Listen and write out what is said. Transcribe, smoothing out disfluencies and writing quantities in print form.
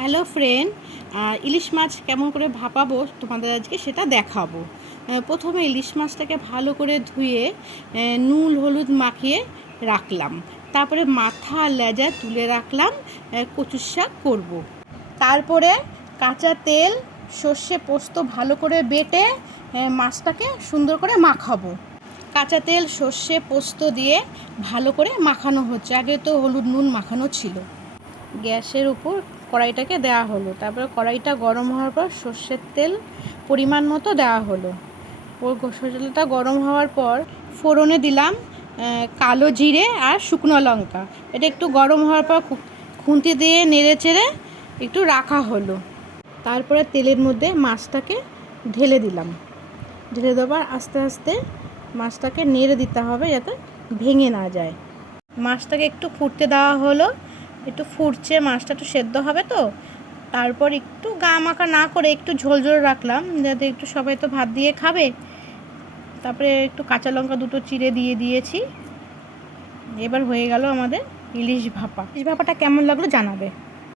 Hello friend, ইলিশ মাছ কেমন করে ভাপাবো তোমাদের আজকে সেটা দেখাবো। প্রথমে ইলিশ মাছটাকে ভালো করে ধুয়ে নুন হলুদ মাখিয়ে রাখলাম। তারপরে মাথা লেজা তুলে রাখলাম, কচুর শাক করবো। তারপরে কাঁচা তেল সর্ষে পোস্ত ভালো করে বেটে মাছটাকে সুন্দর করে মাখাবো। কাঁচা তেল সর্ষে পোস্ত দিয়ে ভালো করে মাখানো হচ্ছে। আগে তো হলুদ নুন মাখানো ছিল। গ্যাসের উপর কড়াইটাকে দেওয়া হলো, তারপরে কড়াইটা গরম হওয়ার পর সর্ষের তেল পরিমাণ মতো দেওয়া হলো। সর্ষের তেলটা গরম হওয়ার পর ফোড়নে দিলাম কালো জিরে আর শুকনো লঙ্কা। এটা একটু গরম হওয়ার পর খুন্তি দিয়ে নেড়ে চেড়ে একটু রাখা হলো। তারপরে তেলের মধ্যে মাছটাকে ঢেলে দিলাম। ঢেলে দেওয়ার আস্তে আস্তে মাছটাকে নেড়ে দিতে হবে যাতে ভেঙে না যায়। মাছটাকে একটু ফুটতে দেওয়া হলো, একটু ফুটছে, মাছটা একটু সেদ্ধ হবে তো। তারপর একটু গা মাখা না করে একটু ঝোল ঝোল রাখলাম যাতে একটু সবাই তো ভাত দিয়ে খাবে। তারপরে একটু কাঁচা লঙ্কা দুটো চিড়ে দিয়ে দিয়েছি। এবার হয়ে গেল আমাদের ইলিশ ভাপা। ইলিশ ভাপাটা কেমন লাগলো জানাবে।